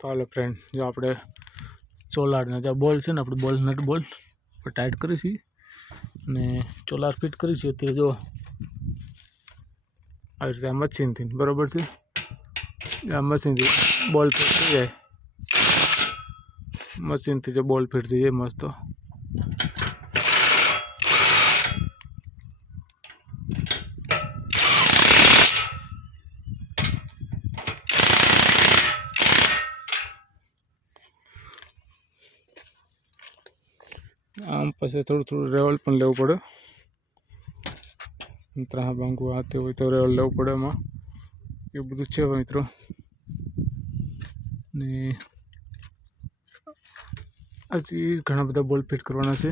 તો હાલો ફ્રેન્ડ, જો આપણે ચોલારના જે બોલ છે ને, આપણે બોલ નટ બોલ ટાઈટ કરીશી ને ચોલાર ફિટ કરીશી. તે જો આવી રીતે આ મશીનથી બરાબર છે. આ મશીનથી બોલ ફિટ થઈ જાય, મશીનથી જે બોલ ફિટ થઈ જાય મસ્ત. આમ પછી થોડું રેવલ પણ લેવું પડે. મિત્રો આ બાંગુ હાથે હોય તો રેવલ લેવું પડે. એમાં એવું બધું છે મિત્રો. ને હજી ઘણા બધા બોલ ફિટ કરવાના છે.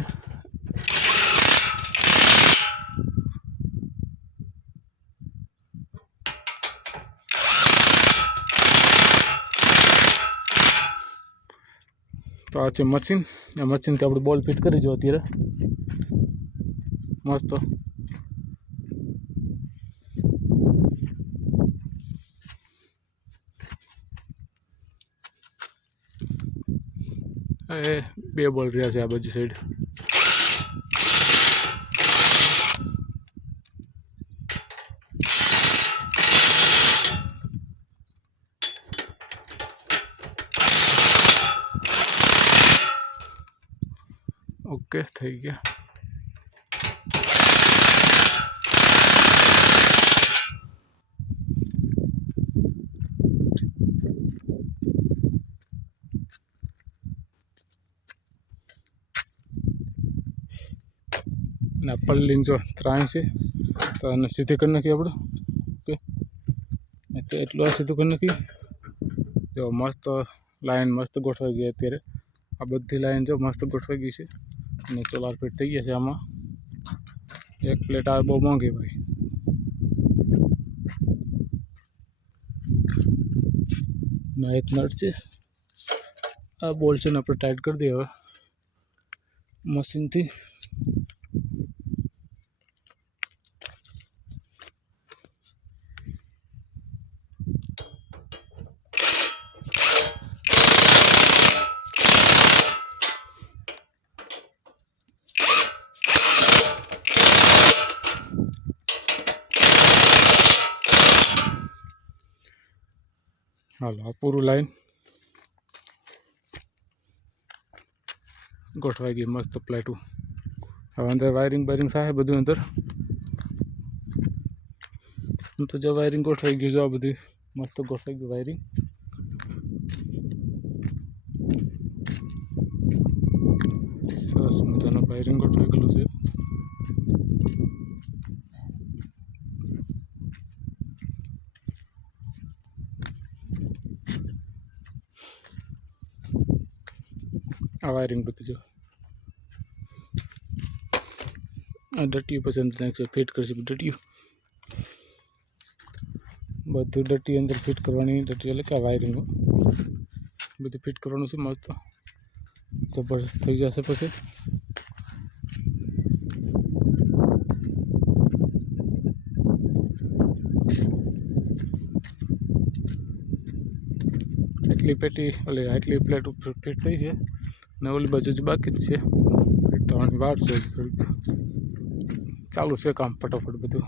તો આ છે મશીન. આ મશીનથી આપણે બોલ ફિટ કરી જો અત્યારે મસ્ત. એ બે બોલ રહ્યા છે આ બાજુ સાઈડ. ઓકે થઈ ગયા. ના પલ્લીને જો ત્રાણ છે તો આને સીધી કરી નાખીએ આપણે. ઓકે એટલે એટલું આ સીધું કરી નાખીએ. જો મસ્ત લાઈન મસ્ત ગોઠવાઈ ગઈ અત્યારે. આ બધી લાઈન જો મસ્ત ગોઠવાઈ ગઈ છે અને સોલાર ફિટ થઈ ગયા છે. આમાં એક પ્લેટ આ બહુ મોંઘી ભાઈ. ના એક નટ છે. આ બોલ છે ને આપણે ટાઈટ કરી દઈએ હવે મશીનથી. હાલો આ પૂરું લાઈન ગોઠવાઈ ગઈ મસ્ત પ્લેટું. હવે અંદર વાયરિંગ થાય બધું અંદર. તો જો વાયરિંગ ગોઠવાઈ ગયું છે. આ બધી મસ્ત ગોઠવાઈ ગયું વાયરિંગ. સરસ મજાનું વાયરિંગ ગોઠવાઈ ગયેલું છે. આ વાયરિંગ બધું જો આ ડટ્ટીયું પસંદ નાખશે, ફિટ કરશે ડટ્ટીયું. બધું ડટ્ટી અંદર ફિટ કરવાની. ડટ્ટી એટલે કે આ વાયરિંગ બધું ફિટ કરવાનું છે. મસ્ત જબરદસ્ત થઈ જશે પછી. એટલી પેટી ઓલી આટલી પ્લેટ ઉપર ફિટ થઈ છે ને ઓલી બાજુ જ બાકી જ છે. ફિટ થવાની વાર છે થોડીક. ચાલુ છે કામ ફટાફટ બધું.